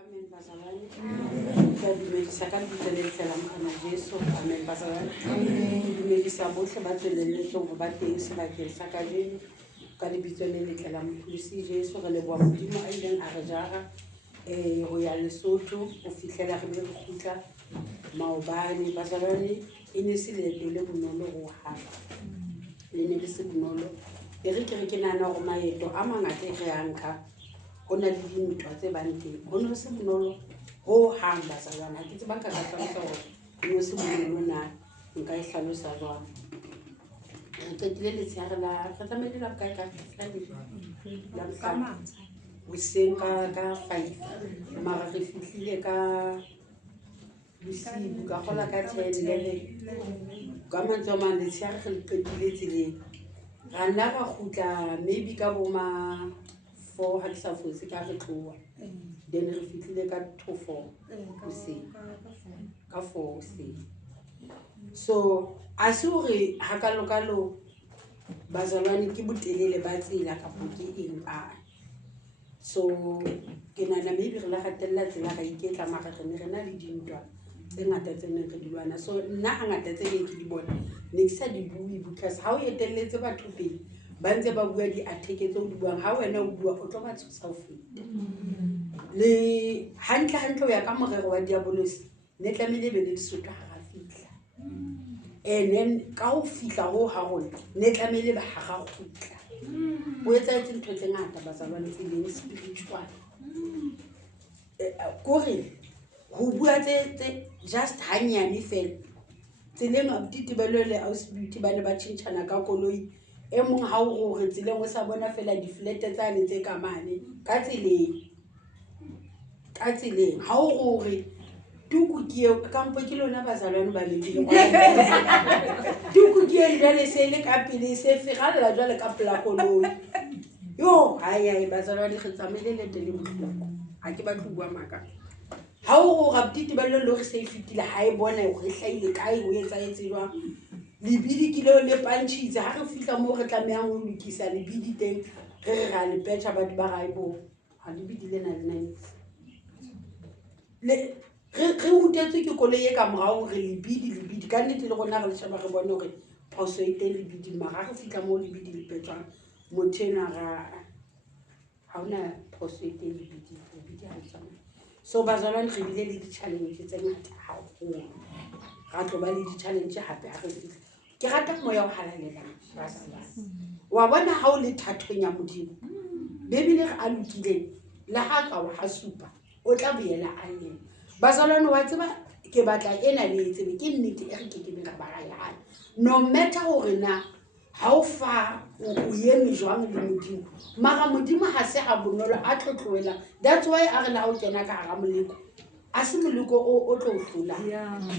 Amen bazalwane. Dumedisa ka lebitso le felang kana Jesu. Amen bazalwane. Dumedisa bohle ba tswelelletseng ho ba teng sebakeng sa kajeno ka lebitso le letle la Mokgolisi Jesu. Re leboha Modimo a ileng a re jara ho ya Lesotho ho fihlela re be re kgutla maobane. Bazalwane, e ne se leeto le bonolo ho hang, le ne le se bonolo. E re ke nahana hore maeto a mangata e re a nka ho na le dintwa tse bang teng. Ho no se bonolo ho hang bazalwane. Ha ke tseba nka ka hlalosa hore ho no se bonolo na, nka e hlalosa jwang. Re qetile letshehare la re tsamaile la kae ka Friday la Bohlano hoseng ka 5 mara re fihlile ka bosibu ka kgola ka 10 ka mantswe a mang letshehare re le qetile tseleng. Ra nna ra kgutla maybe ka boma 4 ha ke sa fotse ka re tloha, then re fihlile ka 4 hoseng, ka 4 hoseng. So a se hore hakalo bazalwane ke botelele ba tsela kapo ke eng a. So ke nahana maybe re la ratella tsela ra iketla mara re ne re na le dintwa tse ngata tse neng re di lwana. So nna hangata tse neng ke di bona ne ke sa di bue because ha o etelletse batho pele ba ntse ba bua di-attack tse o di buang, ha wena o bua o tlo ba tshosa ho feta. Le hantle ho ya ka morero wa diabolosi ne tlamehile be le Lesotho ha ra fihla, and then ka ho fihla ho ha rona ne tlamehile ba ha ra kgutla. Ho etsahetse ntho tse ngata bazalwane tseleng spiritual. Kore ho bua tse just hanyane fela tseleng abuti Tebelo le Ausi Beauty ba ne ba tjhentjhana ka koloi. E mong ha o re tseleng o sa bona fela di-flat tsane tse ka mane ka tseleng ha o re tuku ke eo ka mpo ke lona bazalwane ba le tuku ke eo jwale se le ka pele se feralla jwale ka pela koloi. Yo hai bazalwane re tsamaile le tele bohloko, ha ke batla ho bua maka. Ha o re abuti Tebelo le re se fitile ha e bona hore e hlahile kae ho etsahetse jwang. Lebidi ke leo le pantshitse ha re fihla moo re tlamehang ho lokisa lebidi teng re ra le petjha batho ba ra bo ha lebidi lena le nice le re utetswe ke koloi e ka morao re lebidi ka nnete le rona re le sheba re bone hore phoso e teng lebidi mara re fihla moo lebidi le petjwang motho ena ra ha ona phoso e teng lebidi ha tsamaya. So bazalwane re bile le di-challenge tse ngata haholo, ra tlo ba le di-challenge hape ha re fihla. Ke rata moya o halalelang bazalwane, wa bona ha o le thathong ya Modimo bebile re a lokileng le ha ka o ha supa o tla boela a yena. Bazalwane wa tseba ke batla ena le tsebe ke nnete e re ke be ra ba ra yana no matter hore na ha o fa o eme jwang le Modimo mara Modimo ha se ha bonolo a tlotlohela. That's why a re la o kena ka hara moleko a se moleko o tlo hlola,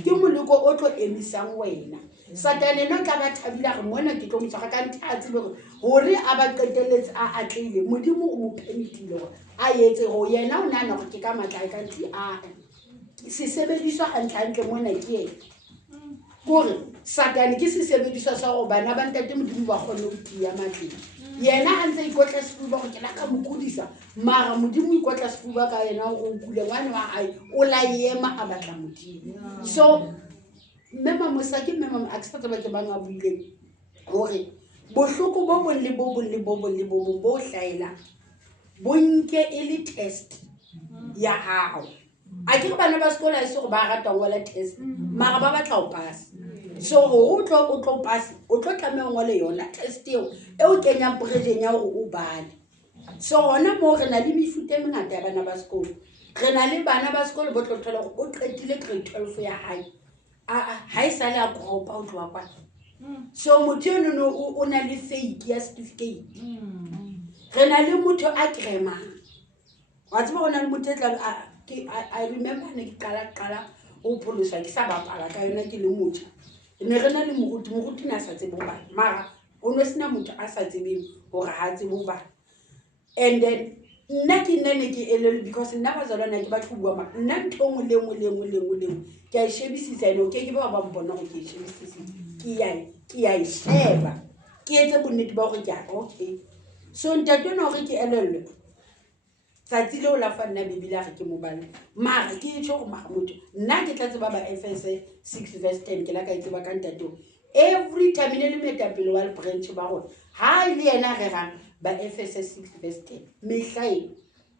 ke moleko o tlo emisang wena. Satane no tla ba thabila re mona ke tlo mo tshwara ka nthe a tsebe hore a ba qetelletse a atlehile. Modimo o mo permitile hore a etse ho yena o nahana hore ke ka matla ka nthe a se sebediswa hantle mona ke yena. Kore Satane ke se sebediswa sa hore bana ba ntate Modimo ba kgone ho tia matleng. Yena a ntse ikotla sefuba go kena ka mokudisa mara Modimo ikotla sefuba ka yena hore o kule ngwana wa hae o la ema a batla Modimo. So mema mosaki mema a ke tsaba ke bang a buile hore bohloko bo bong le bo bong le bo bong le bo bong bo hlahela bo nke e le test ya hao. A ke re bana ba sekolo ha e se hore ba rata ho ngola test mara ba batla ho pasa. So o tlo pasa o tlo tlameha ho ngole yona test eo kenyang pressure ya hore o bale. So hona moo re na le mefuta e mengata ya bana ba sekolo. Re na le bana ba sekolo bo tlo thola hore o qetile grade 12 ya hae ha e sale a kopa ho tloha kwa. So motho eno o na le fake ya certificate. Re na le motho a kremang, wa tseba hona le motho I remember ne ke qala o pholoswa ke sa bapala ka yona ke le motho. Ne re na le moruti na sa tsebe ho bala mara o no sena motho a sa tsebeng hore ha tsebe ho bala. And then nna ke nne ke elele because nna bazalwana ke batho ho bua maka nna ntho engwe le engwe ke a shebisisa ene o ke ke ba mbona hore ke e shebisisa ke ya e sheba ke etse bonnete ba hore ke a okay. So ntate ona hore ke elellwe tsatsi leo la fa nna bebile a re ke mo bale mara ke e tšho go magamotho nna ke tla tseba ba FS 6:10 ke la ka e tseba ka ntateo every time ne le moetapele wa branch ba gone ha le yena re rang ba FS 6:10 mehlae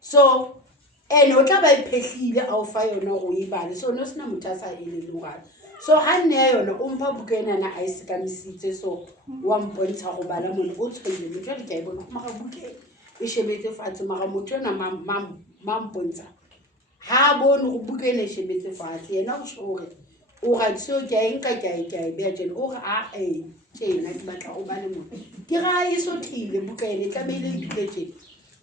so ene o tla ba iphehlile a o fa yona go e bale so no sena motho a sa elele ngwana so ha nne ya yona o mpha buka enana a e sekamisitse so wa mpontsha go bala mone o tshwaile motho a di ka e bona maga buke e shebetse fatshe maga motho yona mampontsha ha bone go buka ene e shebetse fatshe yena o tšho gore o ga so ke a enka ke a e beya jene o re a tjena ke batla go bale mone ke ga e so thile buka ene e tlameile e dule tjena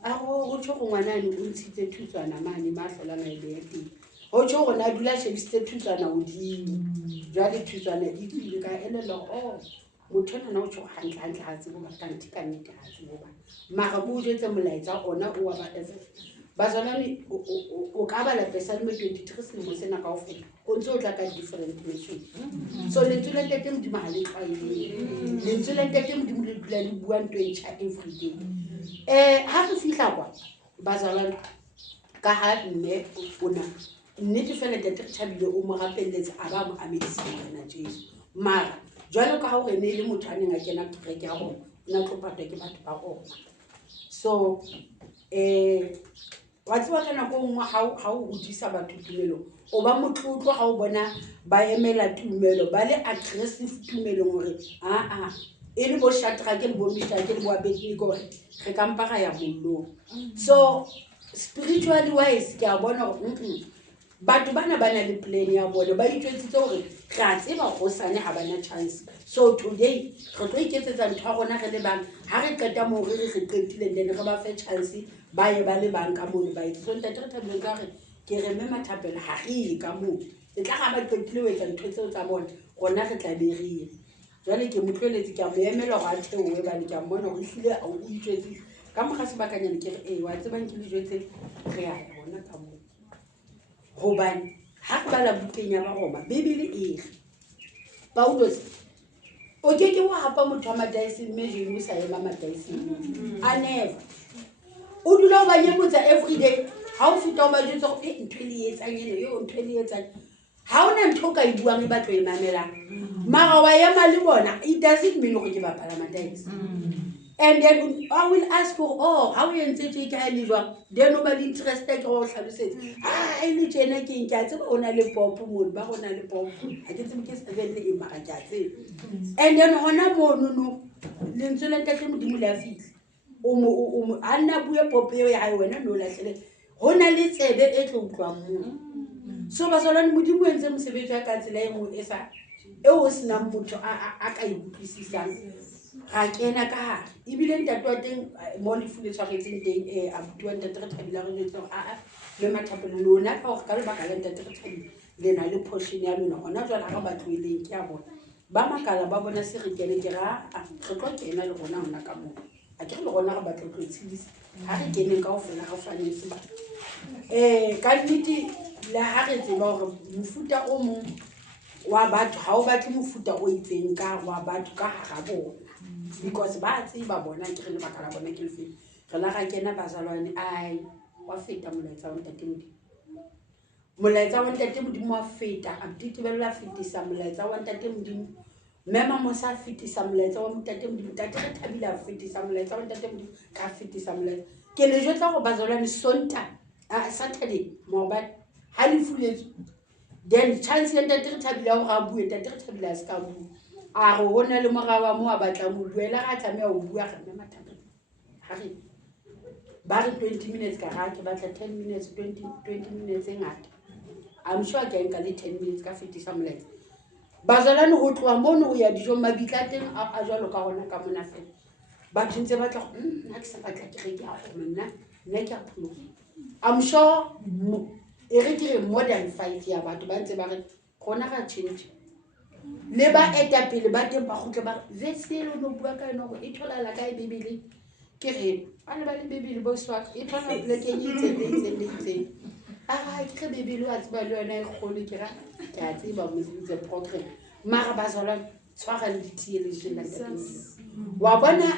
a go tšho go ngwanane o ntshitse thutswana mane matlholana e beya teng go tšho gore na dula shebisitse thutswana godimo jwale thutswana e tswile ka elela o motho nana o tšho gantle ga tsebo ba kante ka nnete ga tsebo ba mara ko o jetse molaetsa ona o wa ba bazalwane o ka bala Psalm 23 selemo sena ka ofela o ntse o tla ka different message so lentswe la ntate modimo ga le tlwaele lentswe la ntate modimo le dula le bua ntho e ntšha every day ha re fihla kwa bazalwane ka ha mme ona nnete fela ntate re thabile o mo rapelletse a ba mo amedisa wena Jesu mara jwalo ka ha o ne le motho a neng a kena kereke ya gona o na tlo patwa ke batho ba gona so wa tseba ka nako nngwe ha o godisa batho tumelong o ba motlotlo ga o bona ba emela tumelo ba le aggressive tumelong gore e le bo Shadrack le bo Meshach le bo Abednego re ka mpa ga ya mollong so spiritually wise ke a bona gore batho bana ba na le plan ya bona ba itjwetsitse gore re a tseba go sane ga bana chance so today re tlo iketsetsa ntho ya rona re le bang ha re qeta mo re qetile then re ba fe chance ba ye ba le bang ka mono ba itse so ntate re thabile ka re ke re mme Mathapelo ha re ka mo e tla ga ba qetile o etsa ntho tseo tsa bona gona re tla be re jwale ke motlweletse ke a mo emela go a theowe bane ke a mmona go ihlile o itjwetse ka moga sebakanyane ke re wa tsebang ke le jwetse re a bona ka mo gobane ha re bala bukeng ya Baroma Bibele e re Paulos o ke wa hapa motho wa madaisi mme jeno sa ema madaisi a never o dula o ba nyemotsa everyday ha o feta o ba jwetsa go ntho le etsang ene yo ntho le etsang ha ona ntho ka e buang e batlo e mamelang mara wa ema le bona it doesn't mean go ke bapala madaisi and then I will ask for how you entse ke ha le jwa then o ba le interest ke go tlhalosetse le tjena ke a tseba ona le pop mo ba gona le pop ha ke tsebe ke 7 le mara ke a tseba and then hona mo no lentswe la ntate modimo le a fitla o anna bue pop eo ya hae wena no lahlele hona le tsebe e tlo utlwa mo so ba solane modimo entse mosebetsi wa ka tsela e mo esa e o sena motho a ka ikutlwisisang ga kena ka ha ibile ntate wa teng mo le fule tshwaretseng teng abuti wa ntate re thabile re jetse le Mathapelo lona ka go ka le baka la ntate re thabile le na le portion ya lona gona jwale ga ba tloeleng ke a bona ba makala ba bona se re kene ke ra re tlo kena le gona hona ka mo a ke le gona ga ba tlo tshedisa ha re keneng ka ofela ga fanetse ka nnete la ha re tseba gore mofuta o mong wa batho ha o batle mofuta o itseng ka wa batho ka ga bona because ba tseba bona ke re le baka la bona ke le feng re la ga kena bazalwane wa feta molaetsa wa ntate modimo molaetsa wa ntate modimo wa feta abditibelo la fetisa molaetsa wa ntate modimo mema mosa fetisa molaetsa wa ntate modimo ntate re thabile fetisa molaetsa wa ntate modimo ka fetisa molaetsa ke le jotla go bazalwane Saturday maobane ha le fuletse then chance ya ntate re thabile go ga bue ntate re thabile a se ka bua a go hona le morawa mo a batla mo buela ga tsamaya o bua ga mme Mathapelo ha re ba re 20 minutes ka ga ke batla 10 minutes 20 minutes ngata I'm sure ke nka le 10 minutes ka fetisa molaetsa bazalane go tloa mono go ya dijo mabitla teng a jwalo ka gona ka mona fela ba ntse ba tla nna ke sa batla ke re ke a go nna ke a pholo I'm sure e re dire more than 5 ya batho ba ntse ba re gona ga change le ba etapele ba teng ba khutle ba vese le no bua ka no e tholala ka Bibele ke re ana ba le Bibele bo swa e thola plekeng itse ke Bibele wa tseba le yona e kgolo ke ra ke a tseba mo se program mara ba zola tshwara le ditie jela teng wa bona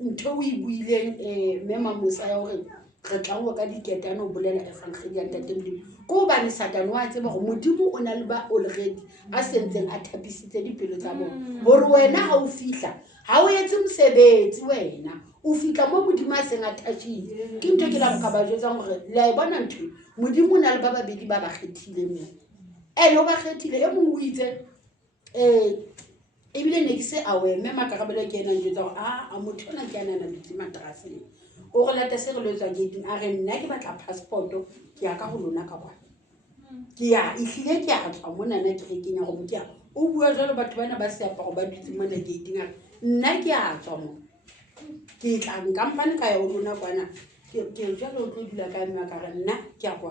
ntho o e buileng mema Musa ya hore re tlang ka diketane o bolela efangeli ya ntate Modimo ko ba ne Satane wa tseba go Modimo o na le ba already a sentseng a thapisitse dipelo tsa bona hore wena ha o fihla ha o etse mosebetsi wena o fihla mo Modimo a seng a thashile ke ntho ke la go ka ba jwetsa gore le a bona ntho Modimo o na le ba babedi ba ba kgethileng ene o ba kgethile e mongwe o itse ebile ne ke se awe mme makarabelo ke ena njwetsa gore a motho ona ke ana na ditse matraseng o go lata se re lo tswa gating a re nna ke batla passport ke ya ka go lona ka kwa ke ya ehlile ke ya tswa mona na ke rekenya go motho o bua jalo batho bana ba se aparo ba dutse mona gating a nna ke ya tswa mo ke tla nkampane ka ya go lona kwana ke jalo o tlo dula ka nna ka re nna ke ya kwa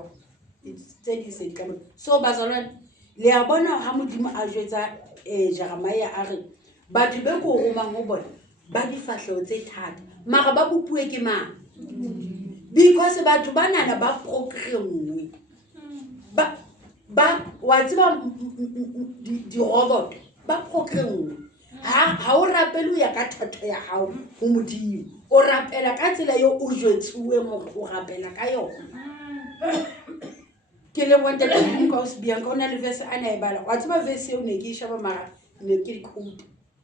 tse di se ka so bazalwane le a bona ha Modimo a jwetsa Jeremiah a re batho be go romang go bona ba difahleo tse thata mara ba bopue ke mang because batho ba nana ba programngwe ba wa tseba di-robot ba programngwe ha o rapele o ya ka thato ya hao go Modimo o rapela ka tsela yo o jwetsuwe mo go rapela ka yona ke le bonte ka go se bianka ona le verse ana e bala wa tseba verse eo ne ke shaba mara ne ke di code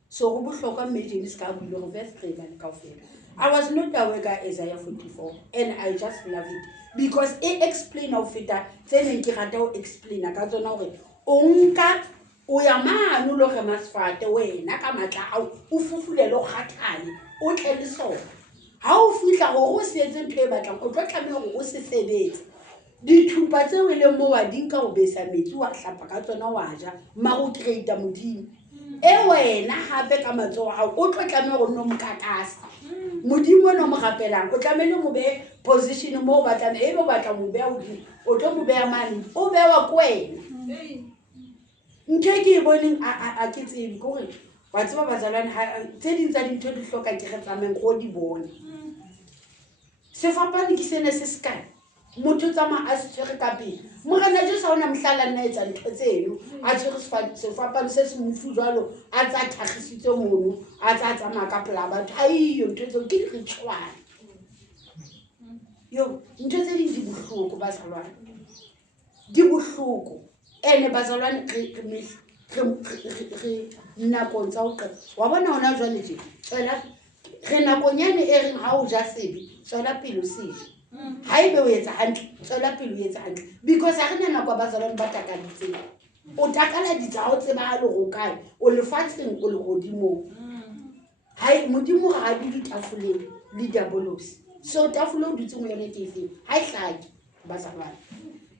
so go bohlokwa mmejeng ska go le go verse 3 bana kaofela I was not aware ka Isaiah 44 and I just love it because it explain how feta tsene ke rata o explain ka tsona hore o nka o ya mane lo re masfate wena ka matla hao o fufulele o kgathane o tle le sona ha o fihla go se etse ntho e batlang o tlo tlameha go o se sebetse dithupa tse o le mo wa dinka go besa metsi wa hlapa ka tsona wa ja ma go create Modimo e wena hape ka matsogo a o tlo tlameha go no mokakasa Modimo no mo gapelang o tlamele mo be position mo ba tla ebe o batla mo be o tlo mo be mane o be wa kwena ntho ke e boneng a ke tsebe go re wa tseba bazalwane tse ding tsa dintho di hloka ke re tsameng go di bone se fapane ke sene se sky motho tsama a se tshwere ka pele morena Jesu ona mohlala nna etsa ntho tseno a tshwere sefapano se se mofu jwalo a tsa tlhagisitse mono a tsa tsamaya ka pela batho aiyo ntho tseo ke ritual yo ntho tse di bohloko bazalwane di bohloko ene bazalwane re nakong tsa o qeta wa bona ona jwale je tswela re nakonyane e reng ha o ja sebe tswela pele o seje haebe o etsa hantle tswela pele o etsa hantle because ha rena nako bazalwane ba takaditseng o takala ditsao tsebahalo go kae o lefatsheng o le godimo hai Modimo ga a di tafoleng le diabolos so tafole o dutse mo yone ke efeng ha e hlaki bazalwane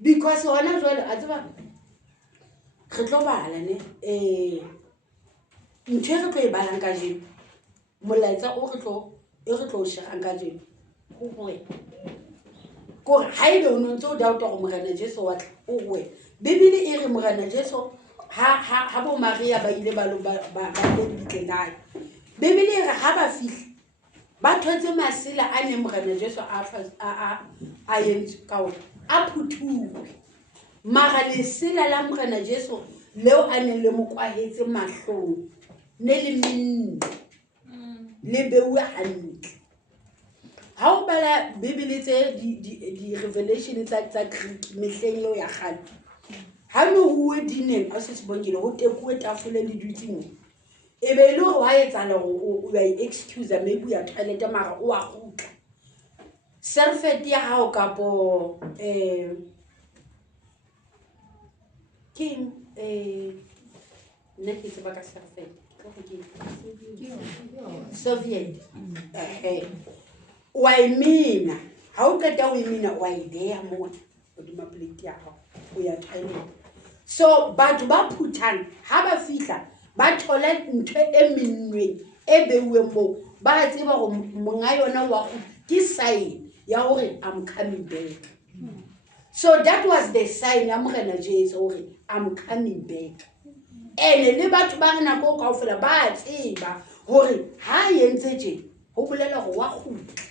because hona jwale a tseba re tlo bala ne ntho re tlo e balang ka jeno molaetsa o re tlo share ka jeno go bue gore haebe o ntse o doubt go morena Jesu wa tla o bue Bibele e re morena Jesu ha bo Maria ba ile ba le ditlenae Bibele e re ha ba fihla ba thotse masela a ne morena Jesu a yentse ka ona a phuthuwe mara lesela la morena Jesu leo a neng le mokwahetse mahlong ne le minne le beua hantle ha o bala Bibele tse di revelation tsa Greek mehleng eo ya kgale ha no huwe dineng a se se bongile ho tekuwe tafole le dutsing e be le go wa etsa le go ya excuse maybe ya toilet mara o a gutla surfet ya hao kapo king nna ke tseba ka surfet Soviet wa imina ha o qeta o imina wa ideya mona hodima plate ya hao o ya toilet so batho ba phuthang ha ba fihla ba thola ntho e minnweng e beuweng mo ba tseba go monga yona wa go ke sign ya hore I'm coming back so that was the sign ya morena Jesu hore I'm coming back ene le batho ba rena go kaofela ba tseba hore ha yentse je ho bolela go wa khutla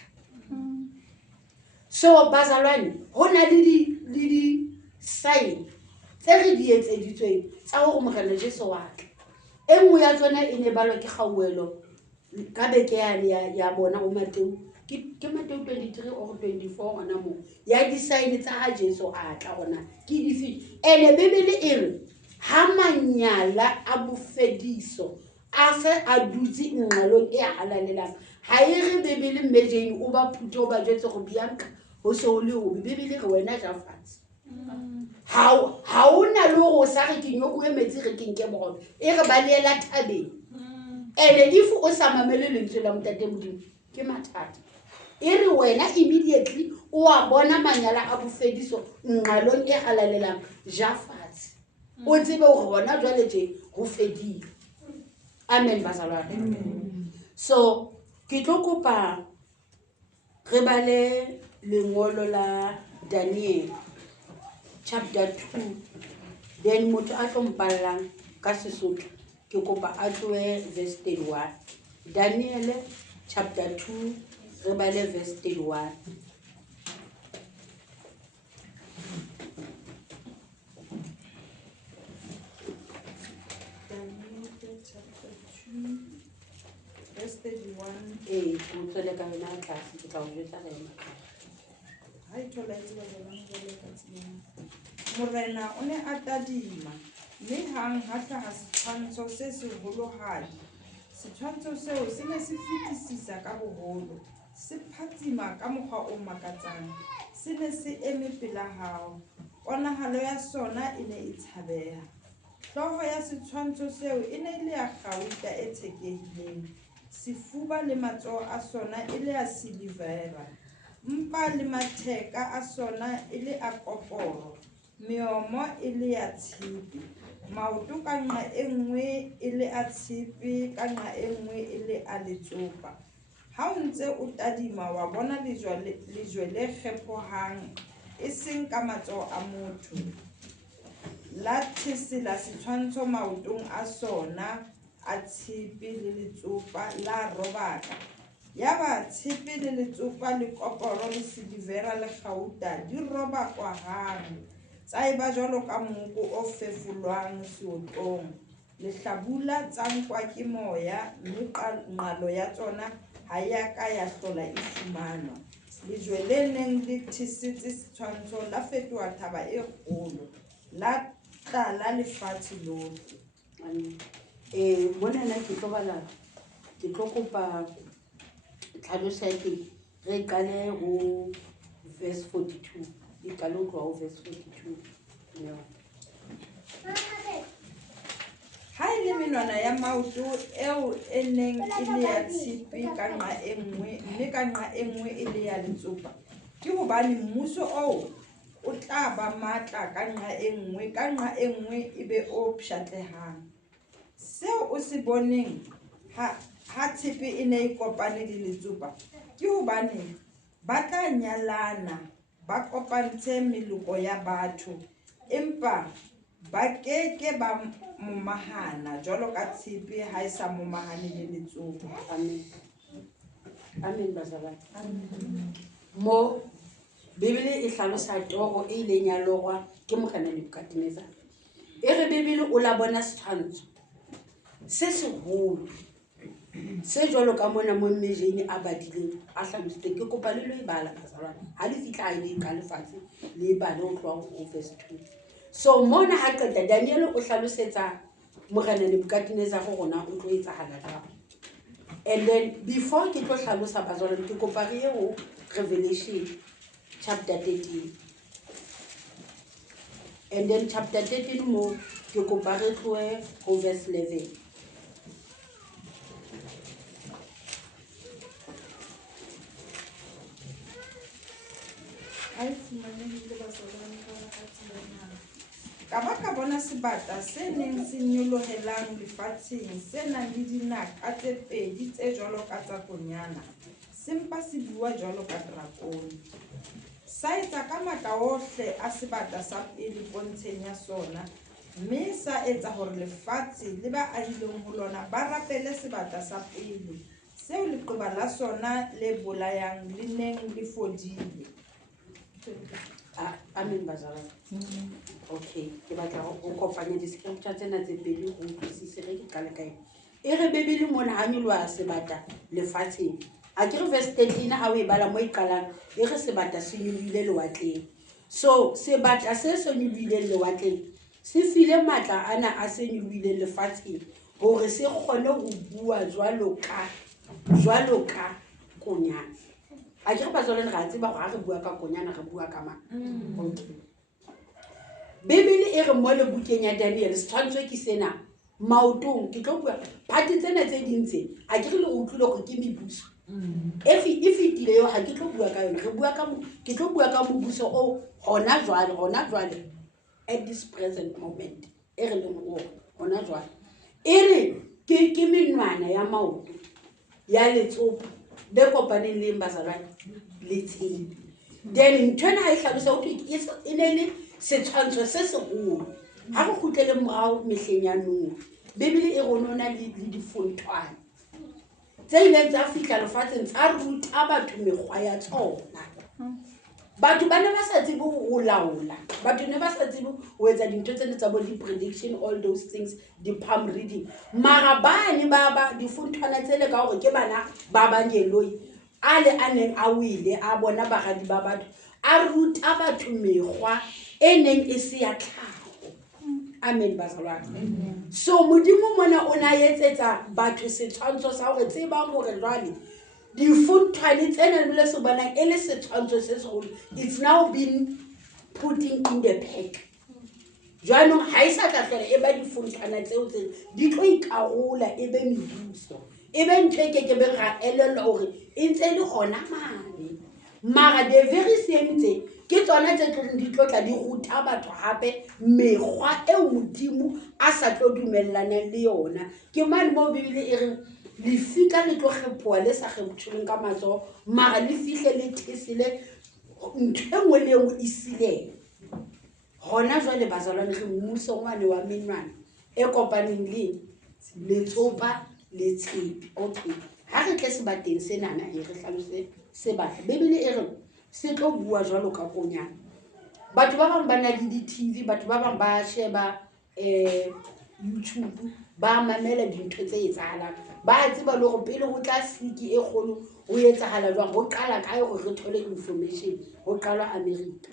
so bazalwane hona le di sign tse re di etseditsweng tsa hore morena Jesu wa tla e nngwe ya tsona e ne balwa ke gauelo ka beke ya bona o Mateu ke Mateo 23 or 24 gona mo ya di-sign tsa ga Jesu a tla gona ke dife ene Bebele e re ha manyala a bofediso a se a dutse nqalong e halalelang ha e re Bebele mme Jane o ba phute o ba jwetse go Bianca ho se ho le hobe Bebele re wena ja fatshe ha o na le go sa re ke nyokuwe metsi re ke nke bogobe e re ba leela thabeng ene if o sa mamele lentswe la Motate Modimo ke mathata e re wena immediately o a bona manyala a bofediso nqalong e halalelang ja fatshe o tsebe hore bona jwale tje ho fedile amen bazalwane so ke tlo kopa re bale lengolo la Daniel chapter 2 then motho a tlo mpallang ka Sesotho ke kopa a tloe verse 31 Daniel chapter 2 re bale verse 31 verse 31. o tswele ka yona tlase ke tla o jwetsa le yona Ha e thola e tseba jwang jwale ka tsela. Morena o ne a tadima mme hang ha hlaha setshwantsho se seholohadi. Setshwantsho seo se ne se fetisisa ka boholo, se phatsima ka mokgwa o makatsang, se ne se eme pela hao. Ponahalo ya sona e ne e tshabeha. Hlooho ya setshwantsho seo e ne e le ya kgauta e tshekehileng, sefuba le matsoho a sona e le ya silivera, mpa le matheka a sona e le a koporo, meomo e le ya tshipi, maoto ka nqa e nngwe e le a tshipi, ka nqa e nngwe e le a letsopa. Ha o ntse o tadima wa bona lejwe le kgephohang, e seng ka matsoho a motho, la thesela setshwantsho maotong a sona a tshipi le letsopa la robaka. Yaba tshipi le letsopa le koporo le silivera le kgauta di robakwa hang, tsa eba jwalo ka monko o fefolwang seotong. Lehlabula tsa nkwa ke moya, mme nqalo ya tsona ha ya ka ya hlola e fumanwa. Lejwe le neng le thisitse setshwantsho la fetoha thaba e kgolo, la tlala lefatshe lohle. monana ke tlo kopa tlhaloso ya teng re qale ho verse 42 e qale ho tloha ho verse 42 Ha e le menwana ya maoto eo e neng e le ya tshipi ka nqa e nngwe, mme ka nqa e nngwe e le ya letsopa, ke hobane mmuso oo o tla ba matla ka nqa e nngwe, ka nqa e nngwe e be o pshatlehang. Seo o se boneng ha tshepe e ne e kopane le letsopa, ke hobane ba tla nyalana ba kopantshe meloko ya batho, empa ba keke ba momahana jwalo ka tshepe ha e sa momahane le letsopa. amen amen bazalwane mo Bebele e hlalosa toro e ileng ya lorwa ke Morena Nebukadnezar e re Bebele o la bona setshwantsho se seholo se jwalo ka mona mo Mmejane a badileng a hlalositse ke kopa le lo e bala bazalwane ha le fitla a le ka lefatshe le bale ho tloha ho verse 2 so mona ha qeta Daniel o hlalosetsa Morena Nebukadnezar go rona o tlo etsahala jwang and then before ke tlo hlalosa bazalwane ke kopa re ye ho Revelation chapter 13 and then chapter 13 mo ke kopa re tlohe ho verse 11 Ka ba ka bona sebata se neng se nyolohelang lefatsheng, se nang le dinaka tse pedi tse jwalo ka tsa konyana, sempa se bua jwalo ka drakone. Sa etsa ka matla ohle a sebata sa pele pontsheng ya sona, mme sa etsa hore lefatshe le ba ahileng ho lona ba rapele sebata sa pele, seo leqeba la sona le bolayang le neng le fodile. amen bazalwane okay ke batla ho kopanya di-scripture tsena tse pedi ho utlwisise re ke qale kae e re Bebele mona ha nyoloha sebata lefatsheng a ke re verse 13 ha o e bala mo e qalang e re sebata se nyolohile lewatleng. So sebata se nyolohileng lewatleng se file matla ana a se nyolohileng lefatsheng hore se kgone ho bua jwalo ka konyana. A ke re batswalane ra tseba hore ha re bua ka konyana re bua ka mang? Okay. Bibele e re mo le bukeng ya Daniel setshwantsho ke sena maotong ke tlo bua phate tsena tse ding tse a ke re le utlwile gore ke mebuso e fetile yo ha ke tlo bua ka yona ke tlo bua ka mobuso o hona jwale at this present moment e re leng ho hona jwale e re ke menwana ya maoto ya letsopa le kopaneng le bazalwane le tshepe then ntwana ha e hlalosa ho thwe e ne le setshwantsho se seholo ha re kgutlele morao mehleng ya Noa Bibele e ronona le difontwana tse ileng tsa fihla lefatsheng tsa ruta batho mekgwa ya tsona. Batho ba ne ba sa tsebe ho laola, batho ne ba sa tsebe ho etsa dintho tsena tsa bo di-prediction, all those things, di-palm reading. Mara bane ba difontwana tsele ka hore ke bana ba banyeloi ale a neng a wele a bona bagadi ba batho a ruta batho mekgwa e neng e se ya tlhaho. Amen bazalwane. So modimo mona o na etsetsa batho setshwantsho sa hore tseba hore jwale difontwane tsena le se bonang e le setshwantsho se seholo, it's now been putting in the pack. Jwanong ha isa tla hlola e ba difontwana tseo tse di tlo ikarola e be mebuso e be ntho e ke be ra elelwa hore e ntse le gona mane. Mara the very same thing ke tsona tse di tlotla di ruta batho hape mekgwa e modimo a sa tlo dumellana le yona. Ke mane mo Bibele e re lefika le tlo kgephoa le sa kgepholeng ka matsoho mara le fihle le thesile ntho engwe le engwe e sileng. Hona jwale bazalwane re mmuso ngwane wa menwana e kopaneng le letsopa le tshepe. Okay, ha re tle sebateng senana e re hlalose sebata. Bibele e re se tlo bua jwalo ka konyana. Batho ba bang ba na le di-TV, batho ba bang ba sheba YouTube, ba mamela dintho tse etsahalang, ba tseba le hore pele ho tla siki e kgolo ho etsahala jwang, ho qala kae hore re thole information, ho qala America.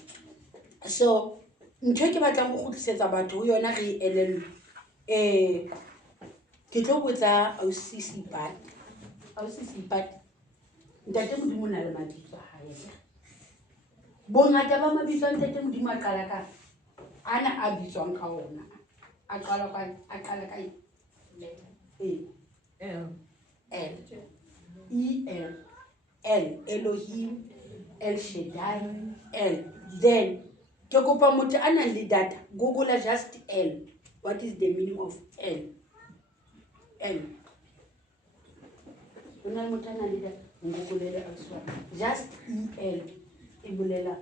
So ntho ke batlang go kgutlisetsa batho ho yona re elellwe ke tlo botsa ausi Sipati ntate modimo na le mabitso a hae bongata ba mabitso a ntate modimo a qala ka ana a bitswang ka ona a qala ka El Elohim, El Shaddai, El. Then ke kopa motho a nang le data google just El. What is the meaning of El? Una motho a nang le data ngogolele just El e bolela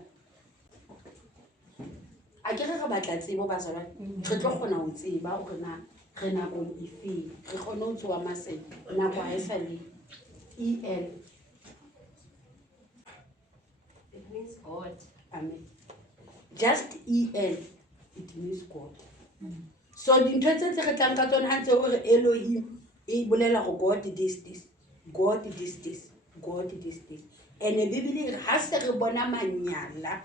a ke re batla tsebo ba tsaba re tlo kgona ho tseba hore na re nakong e feng re kgone ho tsoa maseng nako ha e sa le El. It means God. Amen. Just El, it means God. So dintho tse re tlang ka tsona ha ntse hore Elohim e bolela go God this God this God this and Bibele ha se re bona manyala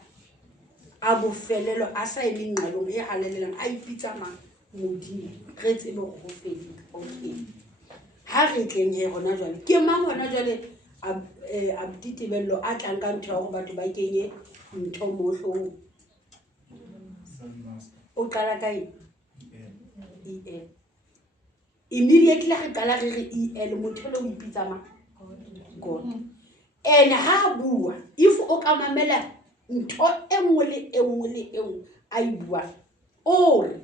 a bofelelo a sa emeng nqalong e halalelang a ipitsa mang modimo re tsebe go fedile. Okay, ha re tleng he rona jwale ke mang hona jwale abditebello a tlang ka ntho ya hore batho ba kenye ntho mo hloohong o qala ka El immediately ha re qala re re El motho le o ipitsa mang God. And ha bua if o ka mamela ntho engwe le engwe a e bua or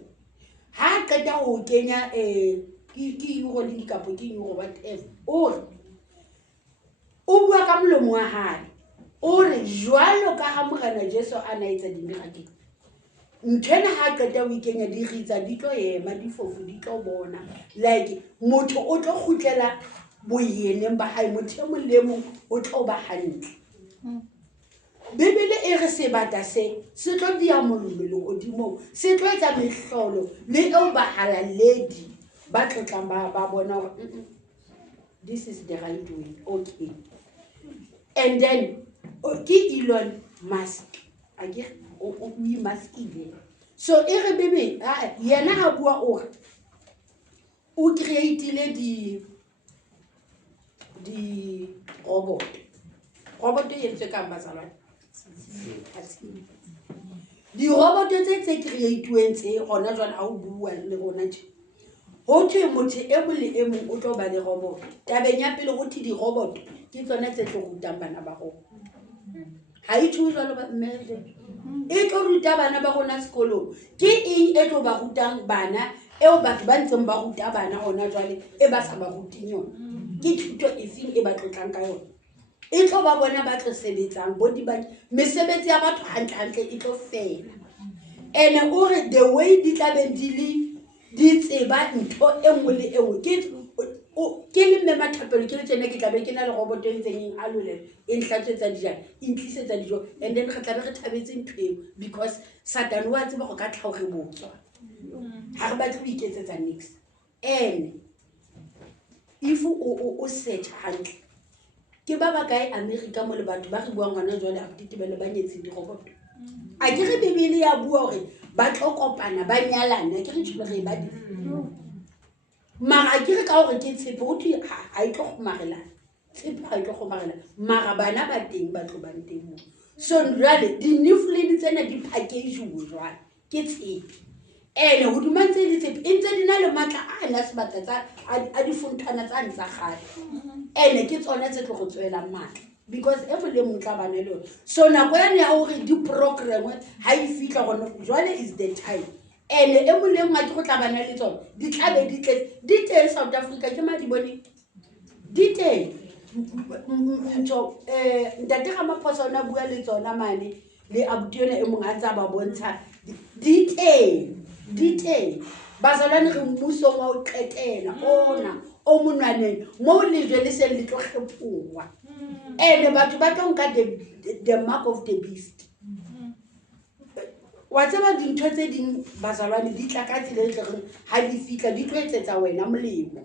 ha qeta ho kenya ke euro le dikapo ke euro whatever or o bua ka molomo wa hae o re jwalo ka ha morena Jesu a na etsa dimirakele ntwena ha qeta o ikenya di ritsa di tlo ema difofu di tlo bona like motho o tlo khutlela boyeneng ba hae motho mo le mo o tlo ba hantle. Bibele e re sebata se tlo dia mollo le godimo se tlo etsa mehlolo le eo ba halaledi ba tlotlang ba bona this is the right way. Okay, and then ke Elon Musk o maskile so e re bebe yena a bua o createile di robot e entswe ka bazalwane di robot tse createuweng tse gona jwale a o bua le rona tje ho thwe motho e mole e mong o tlo ba le robot tabeng ya pele go thi di robot ke tsona tse tlo rutang bana ba rona ha e tsho jwalo ba mmele e tlo ruta bana ba rona sekolong ke eng e tlo ba rutang bana eo batho ba ntseng ba ruta bana hona jwale e ba sa ba ruting yona ke thuto efeng e ba tlotlang ka yona e tlo ba bona ba tlo sebetsang body ba mesebetsi ya batho hantle e tlo fela ene o re the way di tla be di tseba ntho e nngwe le e nngwe ke le mme Mathapelo ke le tsena ke tla be ke na le robot e ntseng a lole e nhlatswetsa dijana e ntlisetsa dijo and then re tla be re thabetse ntho eo because Satan wa tseba go ka tlhago re botswa ha re batle ho iketsetsa nix and if o search hantle ke ba kae America mo le batho ba re buang gona jwale a ditebele ba nyetseng di robot a ke re Bibele ya bua hore ba tlo kopana ba nyalana ke re tsholo re ba di mara ke re ka hore ke tshepe go thi ha e tlo gomarela tshepe ha e tlo gomarela mara bana ba teng ba tlo ba teng mo so jwale di nifledi tsena di package o jwale ke tshepe ene ho dumantse di tshepe e ntse di na le matla a na sebata tsa a di fontana tsa ntsa gale ene ke tsona tse tlo go tswela matla because every le motla bana le so nako ya ne ya hore di program ha e fitla gona jwale is the time ene e moleng wa ke go tla bana le tsona di tla be di teng South Africa ke ma di bone di teng ntho ntate ga maphosa ona bua le tsona mane le abutiona e mong a tsa ba bontsha di teng bazalwane re mmuso wa o qetela ona o monwaneng mo le jwe le se le tlo khephuwa ene batho ba tlo nka the mark of the beast wa tseba dintho tse ding bazalwane di tla ka tsela e tleng ha di fitla di tlo etsetsa wena molemo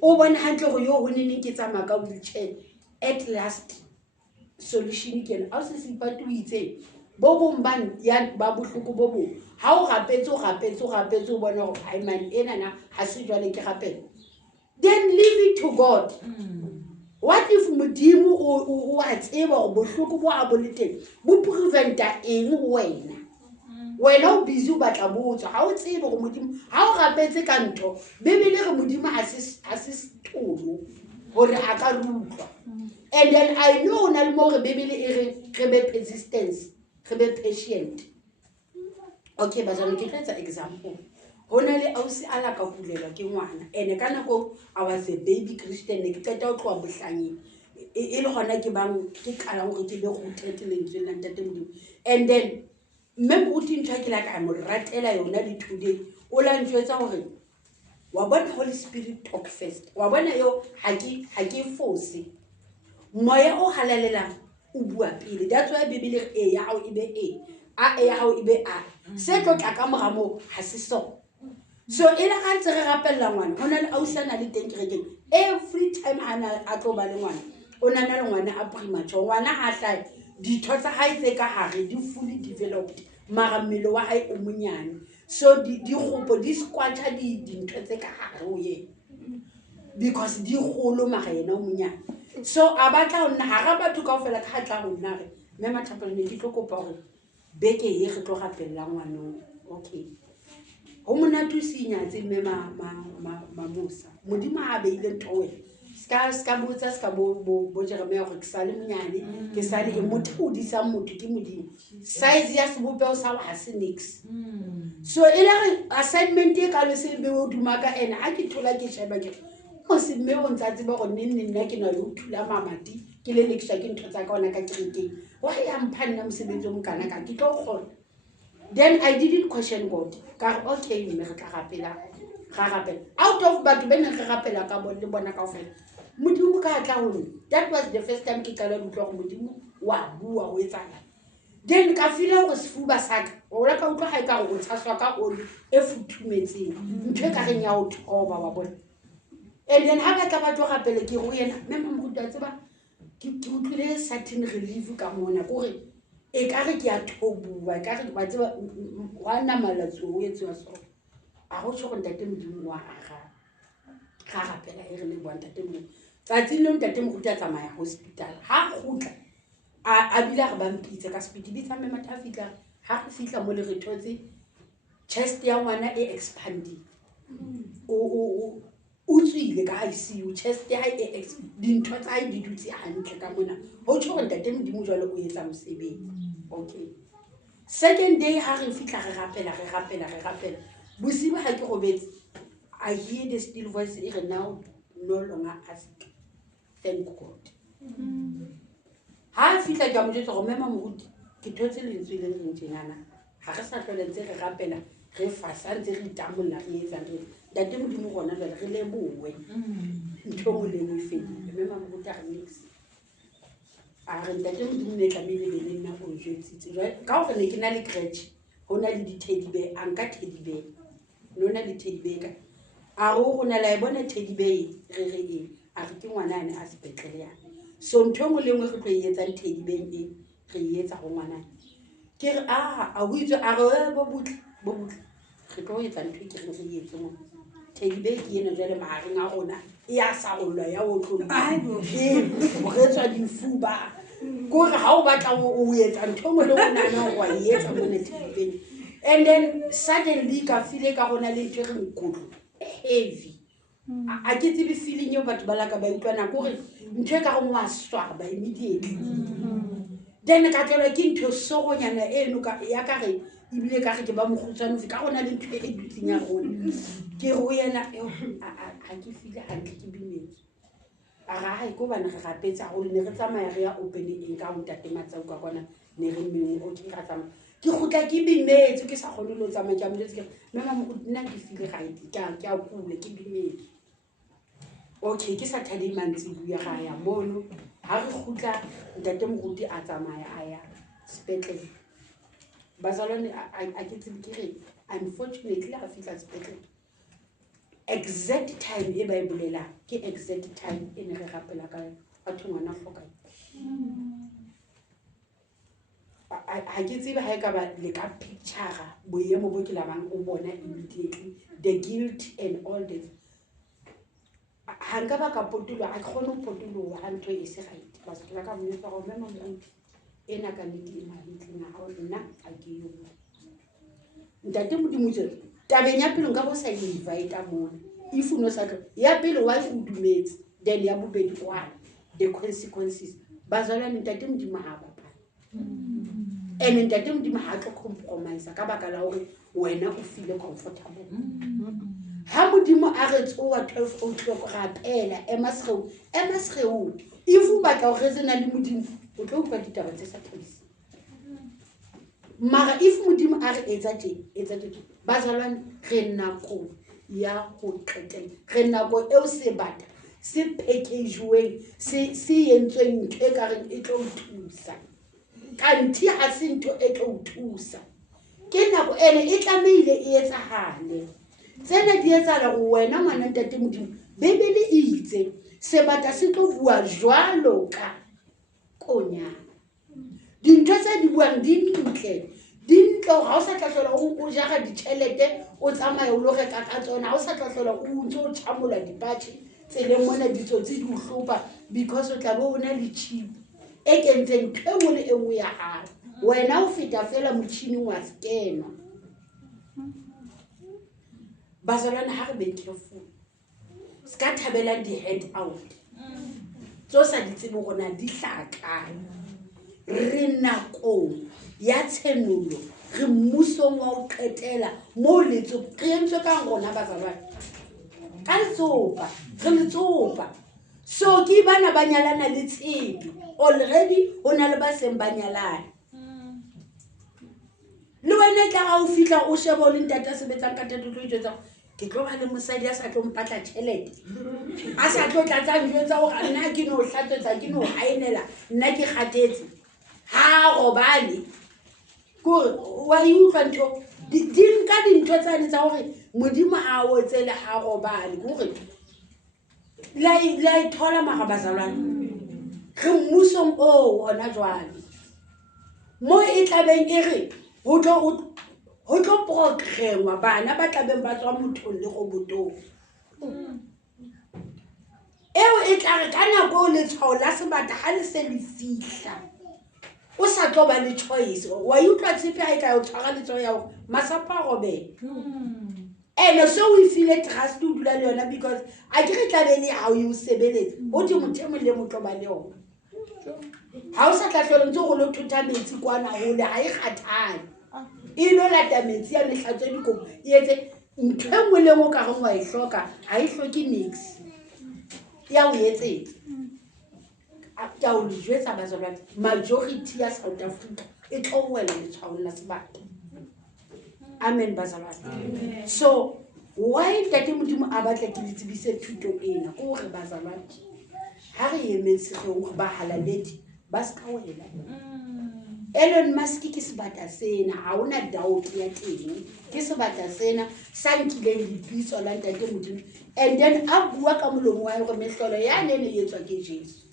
o bona hantle go yo ho nene ke tsa maka wheelchair at last solution ke a se sipatu itse bo bong ba bohloko bo bong ha o rapetse o bona go ai man ena na ha se jwale ke rapela then leave it to God. What if modimo o a tseba go bohloko bo a bolete bo preventa eng wena o busy o batla botsa ha o tsebe go modimo ha o rapetse ka ntho Bibele re modimo a se tolo hore a ka rutlwa and then I know na le mo re Bibele e re be persistence re be patient okay bazana ke tletsa example hona le ausi ala ka kulela ke ngwana ene ka nako I was a baby Christian ke qeta o tloa bohlanyeng e le gona ke bang ke kala gore ke be go teteleng tsela ntate modimo and then mme buti ntwa ke la ka mo ratela yona le today o la ntjwetsa gore wa bona Holy Spirit talk first wa bona yo ha ke force moya o halalelang o bua pele that's why Bibele e ya hao ibe e ya hao ibe a se tlo tla ka moramo ha se so ela ga ntse re rapella ngwana hona le ausana le teng kerekeng every time a tlo ba le ngwana o nana le ngwana a premature ngwana ha hlae ditho tsa hae tse ka hare di fully developed mara mmele wa hae o monyane so di gopo di squatcha dintho tse ka hare o ye because di golo mara yena o monyane so a batla o nna ha ra batho kaofela ka tla go nna re mme Mathapelo ne ke tlo kopa gore beke ye re tlo rapella ngwana okay ho mona tu sinyatse mme mamosa modimo a beile ntho ska botsa ska bo Jeremia gore ke sale monyane ke sale e motho o di sa motho ke modimo size ya sebopeo sa ha se nix so ile re assignment e ka le se be o dumaka ene ha ke thola ke sheba ke mo se mme o ntsa tseba go nna ke na le uthula mamati ke le lecture ke ntho tsa ka ona ka kerekeng wa ya mphanna mosebetsi o mokana ka ke tlo kgona then I didn't question God ka okay mme re tla rapela out of batho bena re rapela ka bona le bona kaofela modimo ka tla ho that was the first time ke kala utlwa go modimo wa bua ho etsana then ka fila go sefuba saka o la ka utlwa ga e ka go tshaswa ka oli e futhumetseng ntwe ka reng ya o thoba wa bona and then ha ba tla ba tlo rapela ke go yena mme mo go tseba ke feel certain relief ka mona kore e ka re ke a thobua ka re ba tseba wa nna malatso o etswa so a go tshego ntate modimo wa aga ga rapela e re le bua ntate modimo tsatsi le ntate moruti a tsamaya hospital ha gutla a bila re bampitse ka speed di tsa matha fitla ha go fitla mo le re thotse chest ya ngwana e expanding o tswile ka ICU chest ya e dintho tsa di dutse hantle ka mona ho tshego ntate modimo jwale o etsa mosebetsi okay second day ha re fitla re rapela bosiba ha ke robetse I hear the still voice e re now no longer ask thank God ha fitla ke a mo jwetsa go mema moruti ke thotse lentswe le reng tjenana ha re sa tlhole ntse re rapela re fasa ntse re itamolla re etsa re ntate modimo gona jwale re lebowe ntho mo le mo fedile mema moruti a re mix a re ntate modimo ne tlamehile be le nna go jwetsitse ka gore ne ke na le crutch ho na le di-teddy bear a nka teddy bear no na le teddy bear ka a go na la e bona teddy bear re e a re ke ngwana ane a sepetlele yana so ntho mo lengwe re tlo e etsa teddy bear e re e etsa go ngwana ke re a go itse a re bo butle re tlo etsa ntho ke re re etse mo teddy bear ke ena jale mahareng a gona e a sa golla ya o tlo o re tswa difuba go re ha o batla o etsa ntho mo le gona na go e etsa mo ne teddy bear and then suddenly ka feel ka gona le ntho re nkotlo heavy a ke tsebe feeling yo batho ba la ka ba utlwana go re ntho ka go wa swaba immediately then ka tlola ke ntho sogonyana eno ka ya ka re ibile ka re ke ba mogutshwane fe ka gona le ntho e dutseng ya gona ke go yena a ke feel hantle ke bimetse a ga ha go bana ga gapetsa go ne re tsamaya re ya open eng ka ntate matsau ka kwana ne re mmeng o ke ra tsamaya ke gutla ke bimetse ke sa gone lo tsamaya ke amoletse ke mama mo nna ke feel ke a kule ke bimetse okay ke sa thadi mantsi buya ga ya mono ha re gutla ntate moruti a tsamaya a ya sepetlele bazalwane a ke tsebe ke re unfortunately ha fitla sepetlele exact time e ba e bolela ke exact time e ne re rapela ka batho ngwana hloka ha ke tsebe ha e ka ba le ka picture boemo bo ke la bang o bona immediately the guilt and all this ha nka ba ka potolo a kgone go potolo ha ntho e se right ba se ka monnetsa go mema moruti ena ka le di mahitleng a hao nna a ke yo ntate modimo tsela tabeng ya pele nka go sa invite mo if no sa tlo ya pele wa go dumetse then ya bobedi kwa the consequences bazalwane ntate modimo ha ba and ntate modimo ha tlo compromise ka baka la hore wena o feel comfortable ha modimo a re tsoa 12 o'clock rapela emasgeu if o batla go resena le modimo o tlo utlwa ditaba tse sa thabiseng mara if modimo a re etsa teng bazalwane re nako ya go qetela re nako eo se bata se packageweng se yentsweng ntho e ka reng e tlo thusa kanti ha se ntho e tlo thusa ke nako ene e tlameile e etsagale tsena di etsala go wena ngwana ntate modimo bebele e itse sebata se tlo bua jwalo ka konyana dintho tse di buang di ntle ga o sa tlhahlola o jaga ditšhelete o tsamaya o lo reka ka tsona ga o sa tlhahlola o ntse o tšhamola dipatšhe tseleng mona ditsotsi di hlopha because o tla bo o na le chip e kentseng ntho e nngwe le e nngwe ya gago wena o feta fela motšhining wa scanner bazalwane ha re be careful ska thabela di-hand out tso sa di tsebe gona di hlakae re nakong ya tshenolo re mmusong wa o qetela mo letso re entswe ka gona bazalwane ka letsopa re letsopa so ke bana ba nyalana le tshepe already ho na le ba seng ba nyalana le wena tla ga o fitla o sheba o le ntate a sebetsang ka tete o tlo itsetsa ke tlo ba le mosadi a sa tlo mpatla tšhelete a sa tlo tlatsang jwetsa gore nna ke no hlatswetsa ke no hainela nna ke gatetse ha robane kore wa e utlwa ntho di nka dintho tsane tsa gore modimo a o tsele ha robane kore la e thola magabazalwane re mmusong o hona jwale mo e tlabeng e re ho tlo programwa bana ba tlabeng ba tswa mothong le robotong eo e tla re ka nako letshwao la sebata ha le se le fihla o sa tlo ba le choice wa utlwa tshepe ha e ka o tshwara letshwao ya hore masapo a robela ene so o feel trust o dula le yona because a ke re tla be le ha o e sebeletse o di motho mo le motlo ba le yona ha o sa tla hlola ntse go lo thotha metsi kwana hole ha e kgathale e lo lata metsi ya lehlatswe dikopo e etse ntho e nngwe le nngwe ka gongwa e hloka ha e hloke mix ya o etsetse ke a o le jwetsa bazalwane majority ya South Africa e tlo wela letshwaong la sebata amen bazalwane so why tate modimo a batla ke letsebise thuto ena ke hore bazalwane ha re emetse re ba halaledi ba ska wela Elon Musk ke sebata sena ha ona doubt ya teng ke sebata sena sa nkile lebitso la ntate modimo and then a bua ka molomo wa hore mehlolo ya nene e etswa ke Jesu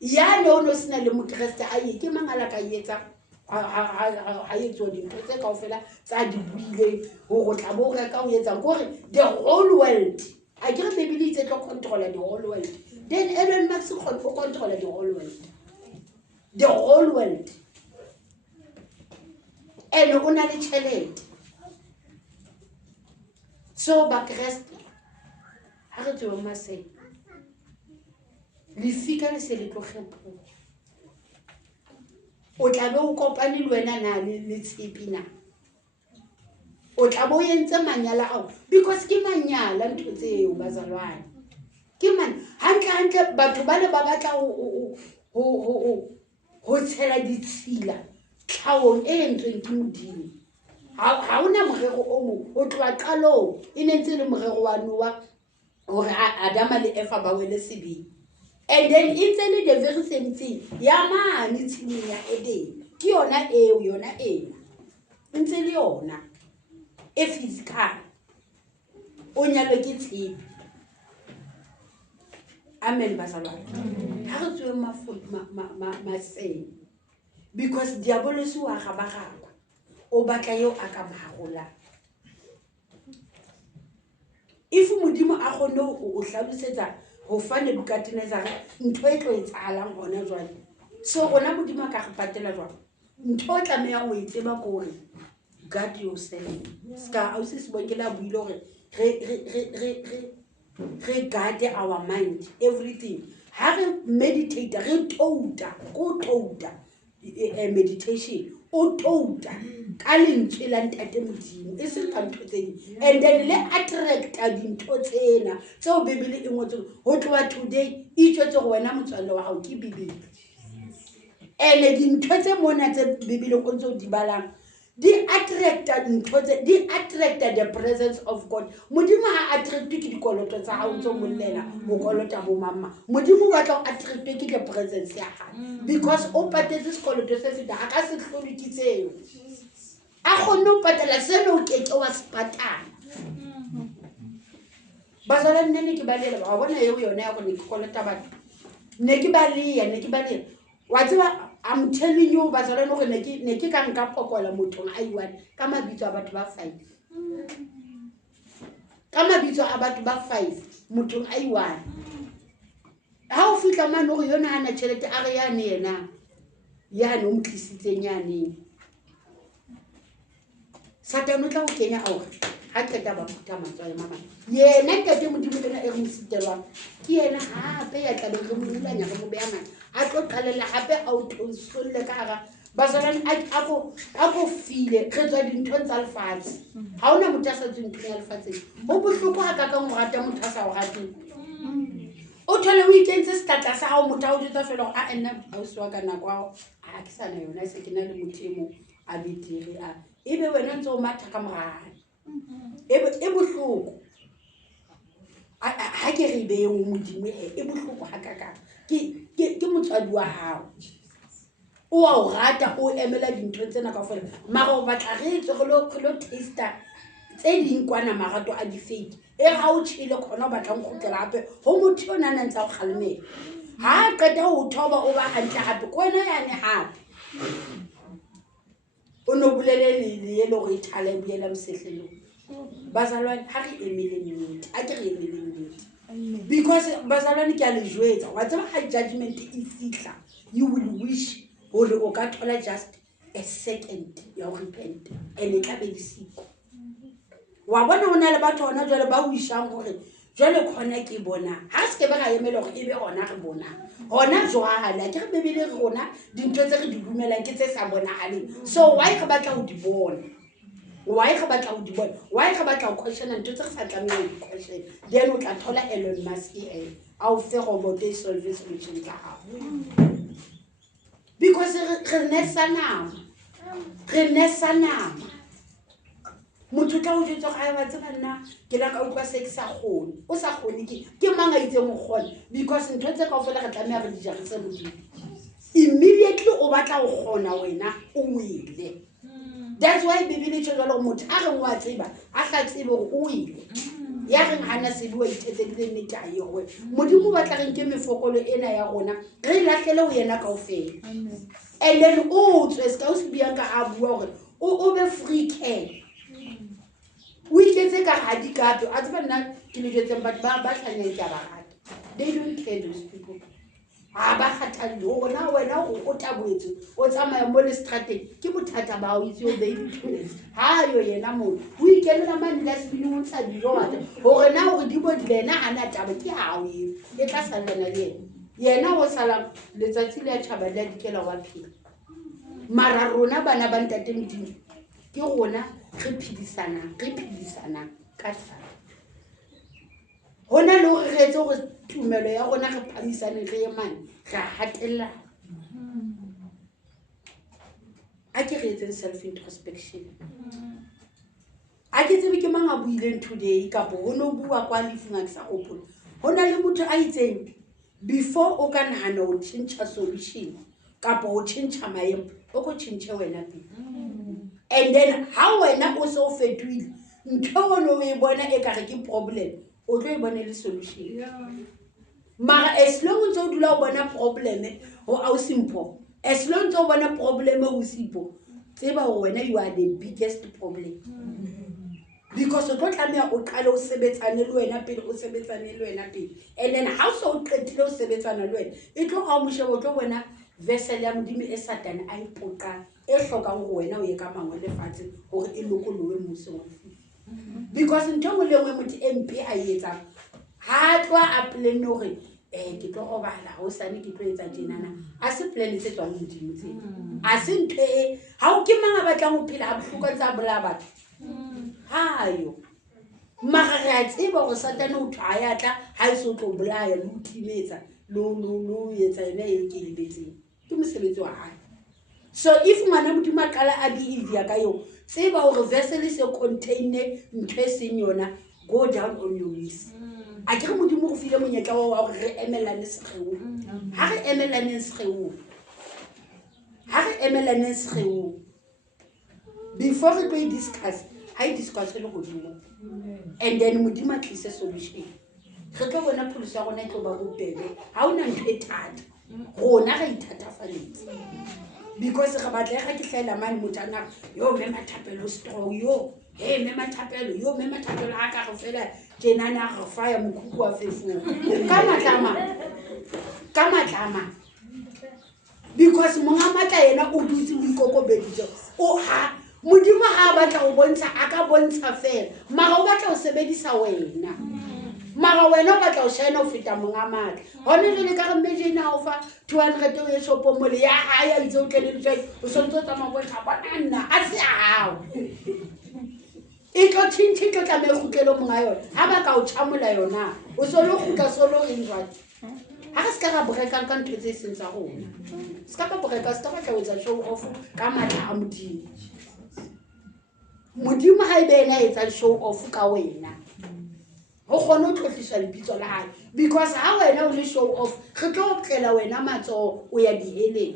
ya no no sina le mokreste a ye ke mangala ka etsa ha etswa dintho tse kaofela tsa di buile go tla bo re ka o etsa gore the whole world a ke re bebele itse tlo controlla the whole world then Elon Musk go controlla the whole world the whole world and una le tšhelete so ba kreste ha re tswe maseng le fika le se le tlogepho o tla be o kopane le wena na le tshepi na o tla bo yentse manyala ao because ke manyala ntho tseo bazalwane ke man hantle batho ba le ba batla ho tshela ditshila tlhaong e entsweng ke modimo ha ona morero o mo o tloa qalong e ne ntse le morero wa Noa hore Adama le Eva ba wele sebeng and then it's only the very same thing ya mane tshimong ya Eden ke yona eo yona ena ntse le yona e physical o nyalwe ke tshepi amen bazalwane ha re tswe maseng because diabolosi wa gabagaba o batla yo a ka maharola if modimo a gone o hlalosetsa ho fane Nebukadnezar ntho e tlo etsahalang hona jwale so rona modimo a ka re patela jwang ntho e tlameha o e tseba ko hore God yourself ska o se se bokela buile hore re guard our mind everything ha re meditate re touta go touta meditation o touta ka lentswe la ntate modimo e se ka ntho tse ding and then le attracta dintho tsena tseo bebele e ngotse ho tloa today e tshwetse go wena motswalle wa hao ke bibele ene dintho tse mona tse bibele go ntse o di balang di attracta dintho tse di attracta the presence of God modimo ha attractwe ke dikoloto tsa hao ntse mollela mo kolota bo mama modimo ba tla attractwe ke the presence ya hae because o patetse sekoloto se feta a ka se hlole ke tseo a gone o patela seno o keke wa sepatala bazala nne ke balela ba bona eo yona ya go ne ke kolota batho ne ke balela wa tseba I'm telling you bazala no ne ke ka nka pokola mothong a iwane ka mabitso a batho ba 5 ka mabitso a batho ba 5 mothong a iwane ha o fitla mane go yona ana tšhelete a re yane yena yane o mtlisitseng yane Satan o tla o kenya ao ha qeta ba phutha matswaya mama yena tate modimo ena e re mositelwang ke yena hape ya tla be re mmulanya re mo beya mana a tlo qalela hape a o tosolle ka hara bazalane a go file re tswa dinthong tsa lefatshe ha ona motho a sa tsweng nthong ya lefatsheng ho bohloko ha ka ka mo rata motho a sa o rateng o thole o ikentse setlatla sa hao motho a o ditsa fela go a nna ausi wa ka nako ao a ke sana yona se ke na le motho e mo a betere a ebe wena ntse o matha ka morane e bohloko ha ke re be mo modimo e bohloko ha ka ka ke motswadi wa hao o a o rata o emela dintho tsena ka fela mara o batla re tswe go lo taster tse ding kwana marato a di fake e ga o tshile khona o batla ngkhutlela hape ho motho o nana ntse o khalmela ha qeta ho thoba o ba hantle hape ko wena yane hape o no bulele le yelo re thale buela msehlelo bazalwane ha re emele nnete a ke re emele nnete because bazalwane ke a le jwetsa wa tseba ha judgment e fihla you will wish hore o ka thola just a second ya ho repent and e tla be disiko wa bona hona le batho hona jwale ba wishang hore jwale khona ke bona ha se ke ba ga emela hore ebe hona re bona hona jwala ke re bebele re rona dintho tse re di dumelang ke tse sa bonahaleng so why re batla ho di bona why re batla ho di bona why re batla ho question ntho tse re sa tlamehang ho question then o tla thola Elon Musk a o fe robot e solve solution ka ha because re nesa nama motho tla o jwetsa ga ba tseba nna ke la ka utlwa se ke sa kgone o sa kgone ke mang a itseng o kgone because ntho tse kaofela re tlameha re di jarise modimo immediately o batla ho kgona wena o wele that's why bibele e tshwara gore motho a re wa tseba a tla tsebe gore o wele ya reng hana se bua ithetsedile nnete a yewe modimo batla re nke mefokolo ena ya rona re lahlele ho yena kaofela and then o tswe ska o se bianka a bua gore o be free care o iketse ka ga dikape a tseba nna ke le jetseng batho ba tlhanyang ke a ba rata they don't care those people ha ba kgathalle wena o taboetse o tsamaya mo le strategi ke bothata ba o itse o baby twins ha yo yena mo o ikelela mane ka sebini o ntsha dijo wate hore na hore di bo di lena hana taba ke ha o e tla salana le yena o sala letsatsi le a tshaba le dikela wa phela mara rona bana ba ntate modimo ke rona re phedisana ka tsana hona le hore re etse hore tumelo ya rona re phamisane re yemane ra hatella a ke re etseng self introspection a ke tsebe ke mang a buileng today kapo ho no bua kwa lefunga ke sa gopola hona le motho a itseng before o ka nahana ho change solution kapo ho change maemo o go change wena and then how wena o so fetwile ntho o no e bona e ka re ke problem o tlo e bona le solution mara as long as o dula o bona problem ho au simple as long as o bona problem o simple tseba ho wena you are the biggest problem because o tlo tlameha o qale o sebetsane le wena pele o sebetsane le wena pele and then how so o qetile o sebetsana le wena e tlo ga mo shebo tlo bona vessel ya modimo e Satan a ipoqa e hlokang go wena o ye ka mangwe le fatshe hore e lokolowe mose wa fifi because ntho mo lengwe motho MP a etsa ha tloa a plan hore ke tlo go bala ho sane ke tlo etsa jenana a se plan se tswang modimo tse a se ntho e ha o ke manga batlang ho phela a bohloka tsa bola batho hayo mara re a tseba go Satan o thwa ya tla ha e so tlo bolaya le utimetsa lo etsa ena e ke lebetseng ke mosebetsi wa hae so if ngwana modimo a qala a behavior ka yo tseba hore vessel se contain ntho e seng yona go down on your knees a ke re modimo go file monyetla wa hore re emelane sekgeo ha re emelane sekgeo before re go discuss ha discuss le godimo and then modimo a tlise solution re tlo bona pholoso ya rona e tlo ba bobebe ha ona ntho e thata rona ga ithatafaletse because re batlega ke hlela mane motana yo me mathapelo strong yo me mathapelo a ka go fela kenana go faya mokhuku wa fefo ka matlama because monga matla yena o dutse o ikokobeditse o ha modimo ha batla go bontsha aka bontsha fela mara o batla go sebedisa wena mara wena o batla go shine o feta monga matla hone le ka re imagine ha o fa 200 o ye shopo mo le ya haya itse o tlele le tshwai o sontso tsa mabotsa bona nna a se hao e tlo tshintshi tlo tla me khutlelo monga yona ha ba ka o tshamola yona o solo khutla solo ring right ha re ska ga breka ka ntho tse seng tsa rona ska ka breka ska ba tla etsa show off ka matla a modimo ha ibe ena etsa show off ka wena ho kgona ho tlotlisa lebitso la hae because ha wena o le show off re tlo optlela wena matso o ya diheleng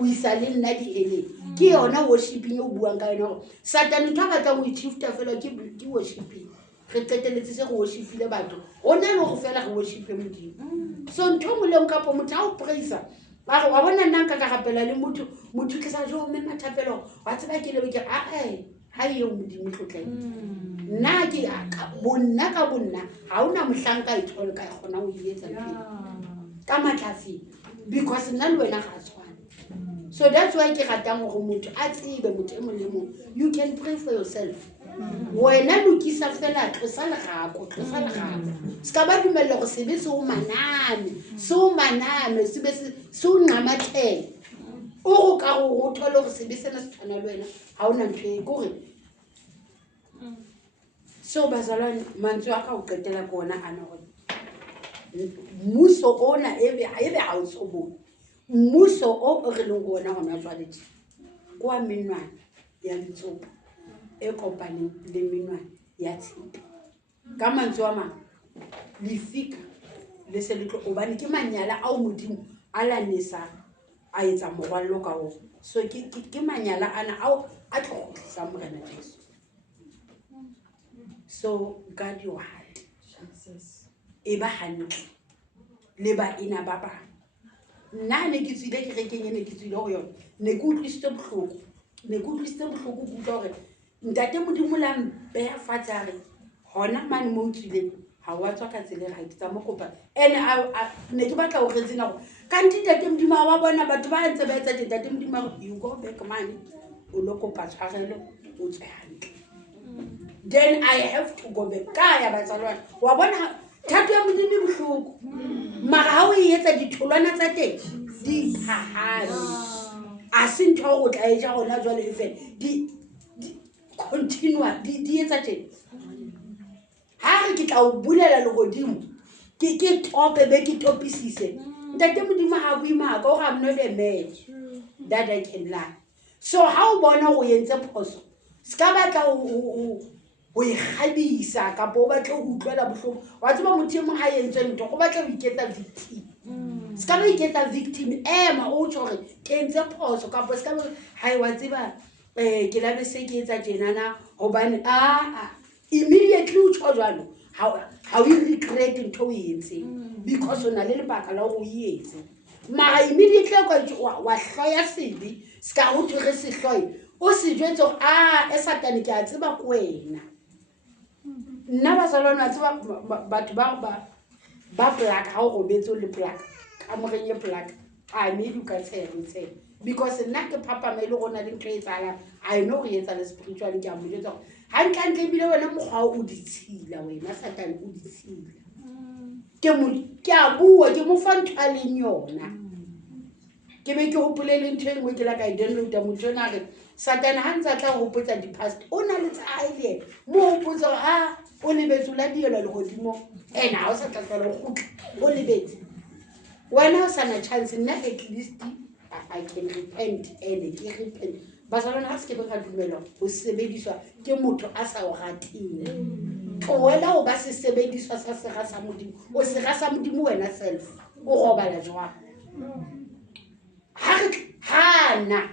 o isa le nna diheleng ke yona worshiping o buang ka yona Satan ntwa batla go itshifta fela ke worshiping re qeteletse se go worshipile batho go na le go fela go worshipe modimo so ntho mo leng kapo motho a o praisa ba wa bona nna nka ka gapela le motho ke sa jo mme mathapelo wa tseba ke le ke ha e modimo tlotla nna ke bonna ka bonna ha ona mohlanka e tshole ka gona o dietsa ka matlafi because nna le wena ga tshwana so that's why ke ratang gore motho a tsebe motho e mong le mong you can pray for yourself wena lokisa fela tlosa legako se ka ba dumella go sebe se o manane sebe se o nqamathela o go ka go thole go sebe sena se tshwana le wena ha ona ntho e kore so bazalwane mantswe a ka o qetela ko ona ana gore mmuso ona ebe ha o so bona mmuso o re leng go ona gona jwale kwa menwana ya letsopa e kopaneng le menwana ya tshipi ka mantswe a mang lefika le se le tlo obane ke manyala a o modimo a lanesa a etsa morwallo ka o so ke manyala ana ao a tlo go tlisa morena Jesu so God your heart e ba hantle le ba ina ba ba nna ne ke tsile ke rekeng ne ke tsile go yona ne ke utlwisitse bohloko kutlwa gore ntate modimo la mpeya fatsare hona mane mo tsile ha wa tswa ka tsele right tsa mokopa ene ne ke batla go retsena go kanti ntate modimo wa bona batho ba ntse ba etsa ntate modimo you go back mane o lo kopa tshwarelo o tswe hantle then I have to go back ka ya batsalwana wa bona thato ya modimo bohloko mara ha o etsa ditholwana tsa teng di phahame a se ntho go tla etsa gona jwale e fela di continue di etsa teng ha re ke tla o bulela le godimo ke tope be ke topisise ntate modimo ha boima ka go am not a man that I can lie so ha o bona go yentse phoso ska batla o ikgabisa ka bo batla go utlwela bohloko wa tseba motho e mong ha yentswe ntho go batla go iketsa victim ska ba iketsa victim ema o tshore ke ntse phoso ka bo ska ba hai wa tseba ke la be se ke etsa tjenana hobane immediately o tsho jwalo ha o regret ntho o yentse because ona le lebaka la go yetse mara immediately wa hloya sebe ska go thwe se hloye o se jwetso e satane ke a tseba ko wena nna ba salwana tseba batho ba plaka ha o robetse le plaka ka moreng ye plaka me du ka tsere because nna ke papa me le gona le ntho e tsala I know re etsa le spiritual ke a mo jetsa ha ntlantle bile wena mogwa o ditshila wena satane o ditshila ke a bua ke mo fa ntho a leng yona ke be ke hopolele ntho e nngwe ke la ka download motho ona re satane ha ntse tla go hopotsa di past o na le tsaile mo hopotsa o lebetse la diela le godimo ena ha o sa tla tla go o lebetse wena o sana chance nna at least I can repent and ke repent ba salona ha se ke ba dumela go sebediswa ke motho a sa o ratile tloela o ba se sebediswa sa sega sa modimo o sega sa modimo wena self o robala jwa hana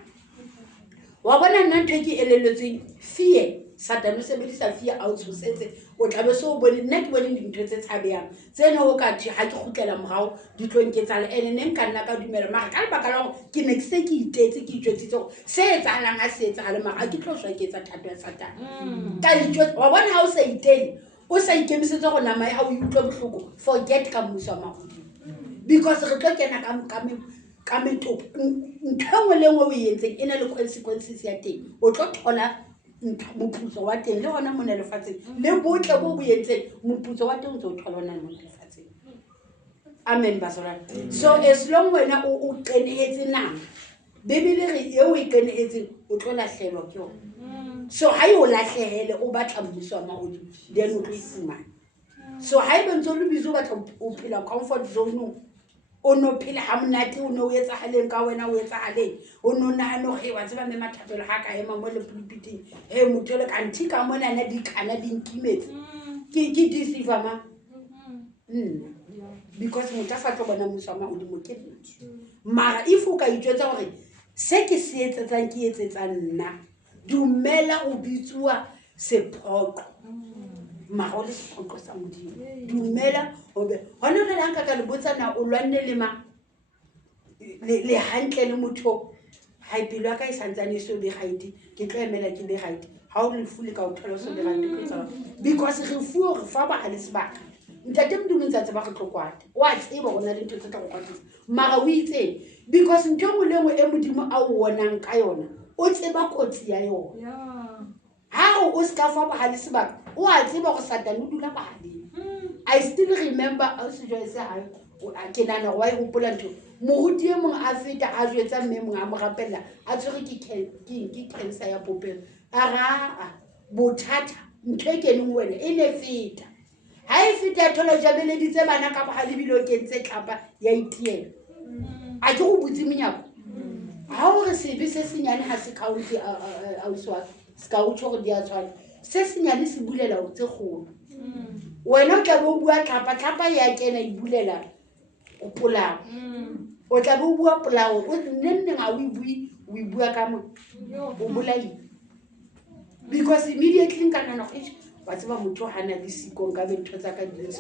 wa bona nna ntho ke elelletseng fear satane o sebedisa fear a o tshosetse o tla be so o bone nna ke bone dintho tse tshabeyang tsena o ka thi ha ke gutlela morao di tlonketsa le ene ne nka nna ka dumela mara ka lebaka la go ke ne ke se ke itetse ke itjwetsitse go se etsahalang a se etsagale mara ke tlo shwa ke etsa thato ya satane ka itjwetsa wa bona ha o sa itele o sa ikemisetse go nama ya o utlwe bohloko forget ka mmuso wa magodimo because re tlo kena ka metopo ntho engwe le engwe o e entseng e na le consequences ya teng o tlo thola moputso wa teng le gona mona lefatsheng le botle bo bo entseng moputso wa teng o ntse o thola ona mona lefatsheng amen bazalwane so as long wena o qenehetse nama bebele re eo e qenehetseng o tlo lahlelwa ke yona so ha e o lahlehele o batla mmuso wa magodimo then o tlo ifumana so ha e bentse o le bizo o batla o phela comfort zone o no phela ha monate o no etsa haleng ka wena o etsa haleng o no nahano he wa tseba me mathapelo ha ka ema mo le pulpiting motho le kanthi ka mona na di kana di nkimetse ke disiva ma because motho fa tlo bona mmuso wa magodimo ke mara if o ka itjwetsa gore se ke se etsetsang ke etsetsa nna dumela o bitswa sephoqo mara o le setlotlo sa modimo dumela hobe hona jwale ha nka ka le botsa na o lwanne le hantle le motho ha pelo ya ka e santsane e so le right ke tlo emela ke le right ha o lefu le ka o thola so le right because re fuwe re fa ba le sebaka ntate modimo ntse a tseba re tlo kwata wa tseba go na le ntho tse tla go kwatisa mara o itseng because ntho engwe le engwe e modimo a o wonang ka yona o tseba kotsi ya yona ha o ska fa ba le sebaka o a tseba go satane o dula ba I still remember a se jwa se ha ke nana wa e gopola ntho moruti e mong a feta a jwetsa mme mong a mo rapella a tshwere ke cancer ya popelo a ra bothata ntho e keneng wena e ne feta ha e feta thola jabeleditse bana ka ba le bilo kentse tlhapa ya itiela a ke go butse menyako ha o re sebe se senyane ha se count a uswa ska o tshwere di a tshwana se senyane se bulela o tse kgolo wena o tla be o bua tlhapa ya kena e bulela o polao o tla be o bua polao o nne ga o e bua ka mo o bolai because immediately nka nana go wa tseba motho ha na le siko nka be ntho tsa ka di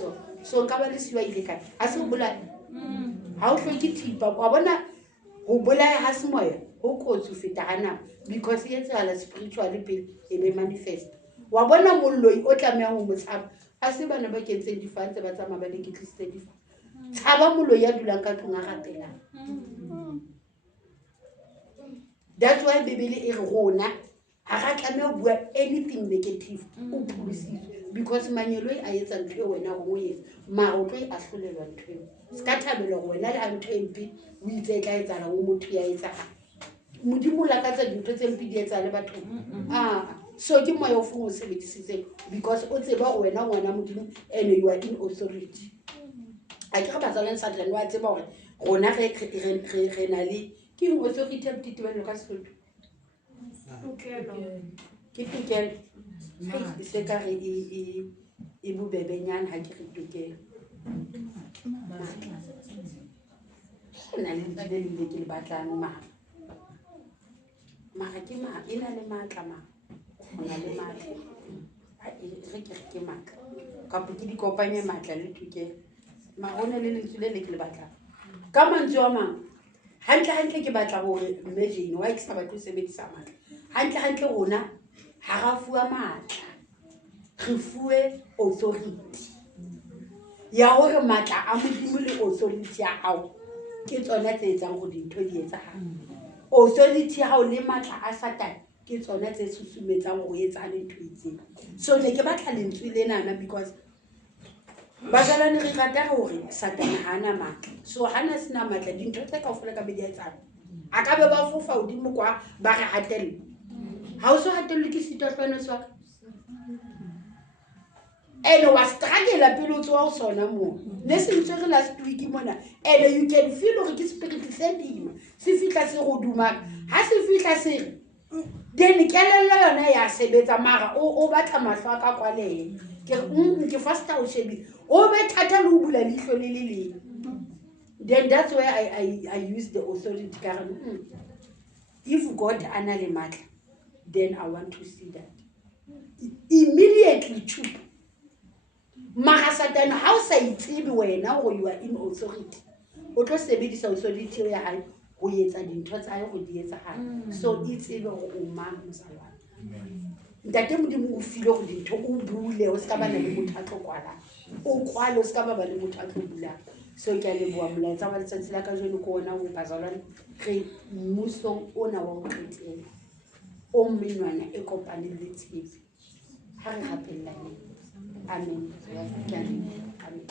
so nka ba le siwa ile ka ha se bolai ha o hloke thipa wa bona go bolaya ha se moya go kotsi feta hana because e tsala spiritually pele e be manifest wa bona molloi o tlameya go motshaba a se bana ba kentseng difatse ba tsama ba le ke tlisitse difa tshaba molloi ya dulang ka tlong a rapela that's why bebele e re gona ha ga tlameya go bua anything negative o phulisitswe because manyeloi a etsa ntho e wena go etsa mara o tlo e ahlolelwa ntho e ska thabela go wena le ntho e mpe o itse e tla etsala go motho ya etsa modimo la ka tsa dintho tse mpe di etsa le batho so ke moya o fong o sebedisitseng because o tseba go wena ngwana modimo and you are in authority a ke ga batsalang Satan wa tseba gore gona re na le ke authority ya ditebelo ka Sesotho ke tokelo se ka re e bobebenyana ha ke re tokelo na le dile le ke le batlang mara ke ma ena le matla ma ona le matla re ke matla ka puti di kopanye matla le tokelo ma gona le lentswe le ke le batlang ka mantswe a mang hantle ke batla gore imagine wa ke sa batla go sebedisa matla hantle rona ha ga fuwa matla re fuwe authority ya gore matla a modimo le authority ya hao ke tsona tse etsang go dintho di etsagala authority ya hao le matla a Satan ke tsona tse susumetsang go etsa le ntho itseng so ne ke batla lentswe le nana because bazalane re rata gore Satan hana matla so hana sina matla dintho tse ka ofela ka be di etsang a ka be ba fofa hodimo kwa ba re hatella ha o so hatella ke sitatlwana swa and was struggle pele o tswa o sona mo ne se ntse re last week mona and you can feel gore ke spirit se dima se fitla se go duma ha se fitla se then kelello yona ya sebetsa mara o batla mahlo ka kwale ke fasta o shebi o be thata le o bula lihlo le le then that's why I use the authority current if God ana le matla then I want to see that immediately too mara Satan ha o sa itsebe wena go you are in authority o tlo sebedisa authority ya hae go etsa dintho tsa hae go di etsa hae so itsebe go o mang mosalwana ntate modimo o file go dintho o bule o ska bana le motho a tlo kwala o kwalo ska ba le motho a tlo bula so ke a leboa molaetsa wa letsatsi la ka jeno ko ona o bazalwane re mmusong ona wa go qetela o menwana e kopaneng le tshepe ha re rapella amen amen